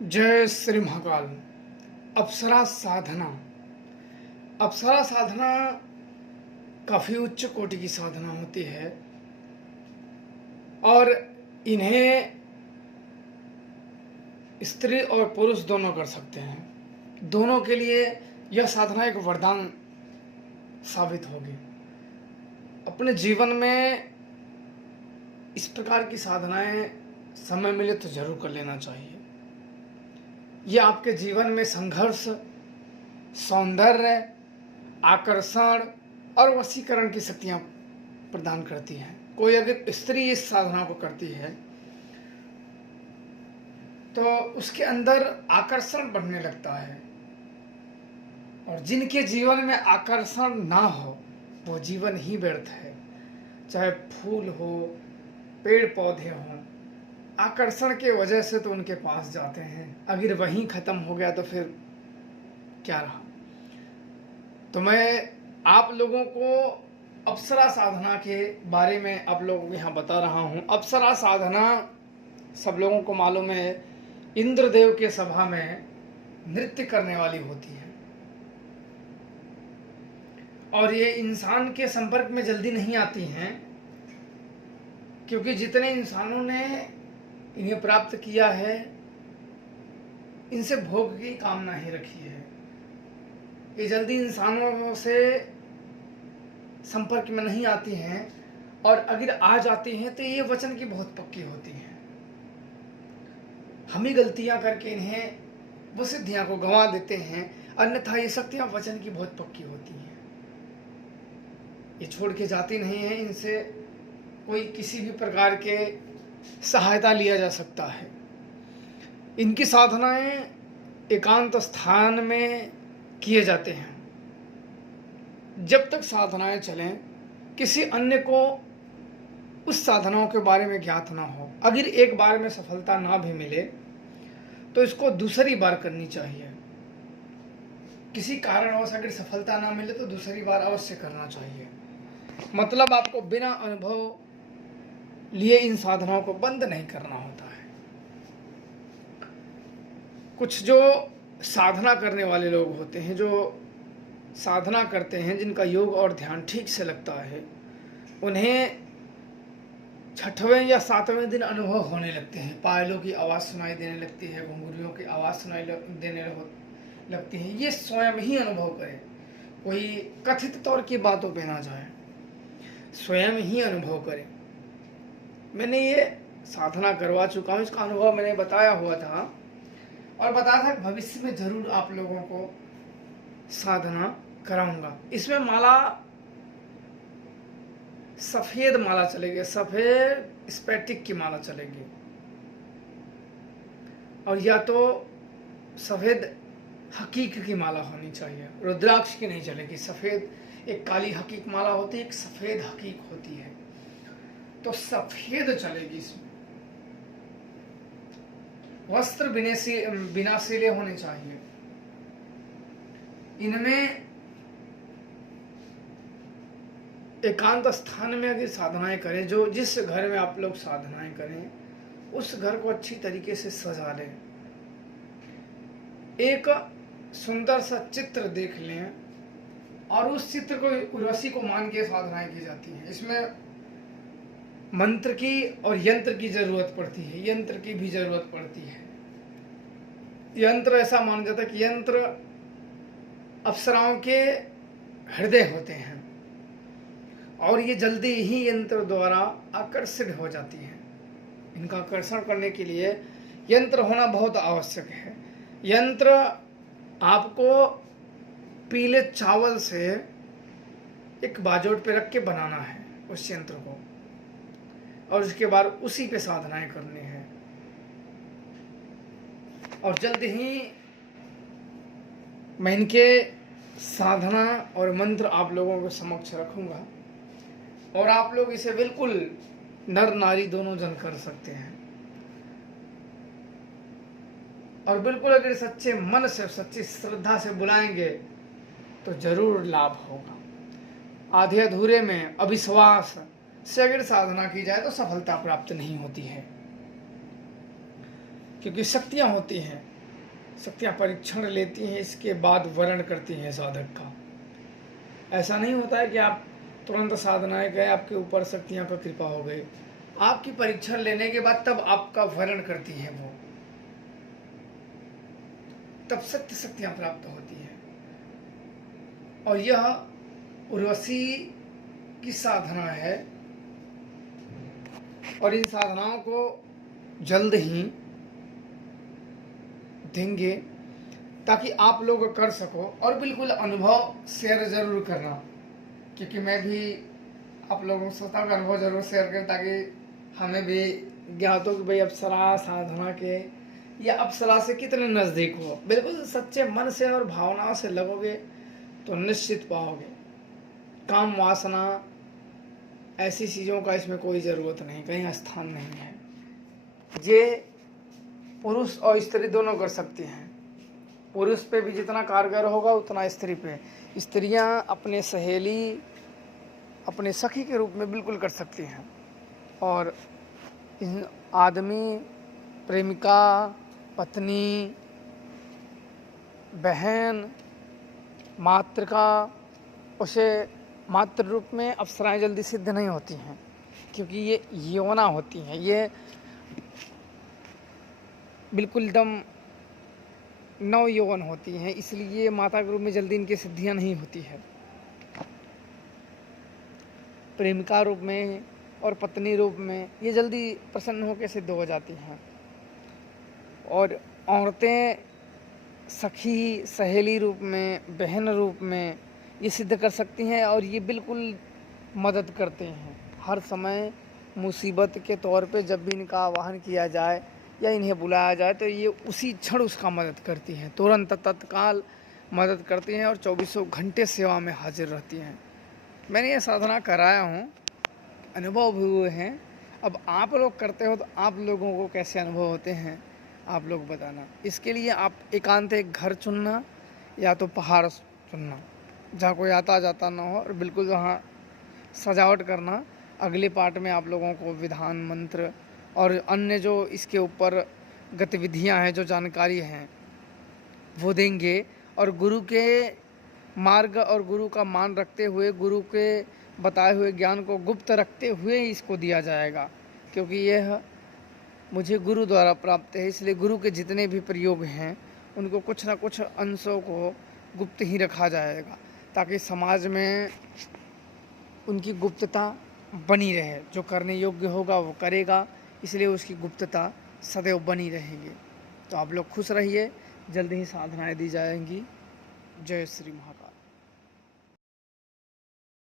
जय श्री महाकाल। अप्सरा साधना। अप्सरा साधना काफ़ी उच्च कोटि की साधना होती है और इन्हें स्त्री और पुरुष दोनों कर सकते हैं। दोनों के लिए यह साधना एक वरदान साबित होगी। अपने जीवन में इस प्रकार की साधनाएं समय मिले तो जरूर कर लेना चाहिए। यह आपके जीवन में संघर्ष, सौंदर्य, आकर्षण और वशीकरण की शक्तियां प्रदान करती हैं। कोई अगर स्त्री इस साधना को करती है तो उसके अंदर आकर्षण बढ़ने लगता है, और जिनके जीवन में आकर्षण ना हो वो जीवन ही व्यर्थ है। चाहे फूल हो, पेड़ पौधे हों, आकर्षण के वजह से तो उनके पास जाते हैं। अगर वहीं खत्म हो गया तो फिर क्या रहा। तो मैं आप लोगों को अप्सरा साधना के बारे में आप लोगों को यहाँ बता रहा हूँ। अप्सरा साधना सब लोगों को मालूम है, इंद्रदेव के सभा में नृत्य करने वाली होती है, और ये इंसान के संपर्क में जल्दी नहीं आती हैं, क्योंकि जितने इंसानों ने इन्हें प्राप्त किया है इनसे भोग की कामना ही रखी है। ये जल्दी इंसानों से संपर्क में नहीं आती हैं, और अगर आ जाती हैं तो ये वचन की बहुत पक्की होती हैं। हम ही गलतियां करके इन्हें वो सिद्धियां को गंवा देते हैं, अन्यथा ये शक्तियां वचन की बहुत पक्की होती हैं। ये छोड़ के जाती नहीं है। इनसे कोई किसी भी प्रकार के सहायता लिया जा सकता है। इनकी साधनाएं एकांत स्थान में किए जाते हैं। जब तक साधनाएं चलें किसी अन्य को उस साधनाओं के बारे में ज्ञात ना हो। अगर एक बार में सफलता ना भी मिले तो इसको दूसरी बार करनी चाहिए। किसी कारणवश अगर सफलता ना मिले तो दूसरी बार अवश्य करना चाहिए। मतलब आपको बिना अनुभव लिए इन साधनाओं को बंद नहीं करना होता है। कुछ जो साधना करने वाले लोग होते हैं, जो साधना करते हैं, जिनका योग और ध्यान ठीक से लगता है, उन्हें 6वें या 7वें दिन अनुभव होने लगते हैं। पायलों की आवाज़ सुनाई देने लगती है, घुंघरुओं की आवाज़ सुनाई देने लगती है। ये स्वयं ही अनुभव करें, कोई कथित तौर की बातों पे ना जाए, स्वयं ही अनुभव करें। मैंने ये साधना करवा चुका हूँ, इसका अनुभव मैंने बताया हुआ था और बताया था भविष्य में जरूर आप लोगों को साधना कराऊंगा। इसमें माला सफेद माला चलेगी, सफेद स्फटिक की माला चलेगी, और या तो सफेद हकीक की माला होनी चाहिए, रुद्राक्ष की नहीं चलेगी। सफेद, एक काली हकीक माला होती है, एक सफेद हकीक होती है, तो सफेद चलेगी। इसमें वस्त्र बिनासीले होने चाहिए। इनमें एकांत स्थान में अगर साधनाएं करें, जो जिस घर में आप लोग साधनाएं करें उस घर को अच्छी तरीके से सजा लें। एक सुंदर सा चित्र देख लें और उस चित्र को उर्वशी को मान के साधनाएं की जाती हैं। इसमें मंत्र की और यंत्र की जरूरत पड़ती है, यंत्र की भी जरूरत पड़ती है। यंत्र ऐसा माना जाता है कि यंत्र अप्सराओं के हृदय होते हैं, और ये जल्दी ही यंत्र द्वारा आकर्षित हो जाती हैं। इनका आकर्षण करने के लिए यंत्र होना बहुत आवश्यक है। यंत्र आपको पीले चावल से एक बाजोट पे रख के बनाना है उस यंत्र को, और उसके बाद उसी पे साधनाएं करनी है। और जल्द ही मैं इनके साधना और मंत्र आप लोगों के समक्ष रखूंगा, और आप लोग इसे बिल्कुल नर नारी दोनों जन कर सकते हैं। और बिल्कुल अगर सच्चे मन से, सच्ची श्रद्धा से बुलाएंगे तो जरूर लाभ होगा। आधे अधूरे में अविश्वास से अगर साधना की जाए तो सफलता प्राप्त नहीं होती है। क्योंकि शक्तियां होती हैं शक्तियाँ परीक्षण लेती हैं, इसके बाद वर्ण करती हैं साधक का। ऐसा नहीं होता है कि आप तुरंत साधनाएं गए, आपके ऊपर शक्तियाँ पर कृपा हो गई। आपकी परीक्षण लेने के बाद तब आपका वर्ण करती है वो, तब सत्य शक्तियाँ प्राप्त होती हैं। और यह उर्वशी की साधना है, और इन साधनाओं को जल्द ही देंगे ताकि आप लोग कर सको। और बिल्कुल अनुभव शेयर ज़रूर करना, क्योंकि मैं भी आप लोगों के साथ अनुभव ज़रूर शेयर करें, ताकि हमें भी ज्ञात हो कि भाई अप्सरा साधना के या अप्सरा से कितने नज़दीक हो। बिल्कुल सच्चे मन से और भावनाओं से लगोगे तो निश्चित पाओगे। काम वासना ऐसी चीज़ों का इसमें कोई ज़रूरत नहीं, कहीं स्थान नहीं है। ये पुरुष और स्त्री दोनों कर सकते हैं। पुरुष पे भी जितना कारगर होगा उतना स्त्री पे। स्त्रियां अपने सहेली, अपने सखी के रूप में बिल्कुल कर सकती हैं, और आदमी, प्रेमिका, पत्नी, बहन, मातृका, उसे मातृ रूप में अप्सराएं जल्दी सिद्ध नहीं होती हैं, क्योंकि ये यौना होती हैं। ये बिल्कुल एकदम नव यौवन होती हैं, इसलिए माता के रूप में जल्दी इनकी सिद्धियां नहीं होती है। प्रेमिका रूप में और पत्नी रूप में ये जल्दी प्रसन्न होकर सिद्ध हो जाती हैं। और औरतें सखी, सहेली रूप में, बहन रूप में ये सिद्ध कर सकती हैं, और ये बिल्कुल मदद करते हैं हर समय। मुसीबत के तौर पे जब भी इनका आवाहन किया जाए या इन्हें बुलाया जाए तो ये उसी क्षण उसका मदद करती हैं, तुरंत तत्काल मदद करती हैं, और 24 घंटे सेवा में हाजिर रहती हैं। मैंने ये साधना कराया हूँ, अनुभव भी हुए हैं। अब आप लोग करते हो तो आप लोगों को कैसे अनुभव होते हैं आप लोग बताना। इसके लिए आप एकांत एक घर चुनना या तो पहाड़ चुनना जहाँ कोई आता जाता ना हो, और बिल्कुल वहाँ सजावट करना। अगले पार्ट में आप लोगों को विधान, मंत्र और अन्य जो इसके ऊपर गतिविधियाँ हैं, जो जानकारी हैं वो देंगे। और गुरु के मार्ग और गुरु का मान रखते हुए, गुरु के बताए हुए ज्ञान को गुप्त रखते हुए ही इसको दिया जाएगा, क्योंकि यह मुझे गुरु द्वारा प्राप्त है। इसलिए गुरु के जितने भी प्रयोग हैं उनको कुछ ना कुछ अंशों को गुप्त ही रखा जाएगा, ताकि समाज में उनकी गुप्तता बनी रहे। जो करने योग्य होगा वो करेगा, इसलिए उसकी गुप्तता सदैव बनी रहेगी। तो आप लोग खुश रहिए, जल्द ही साधनाएं दी जाएंगी। जय श्री महाकाल।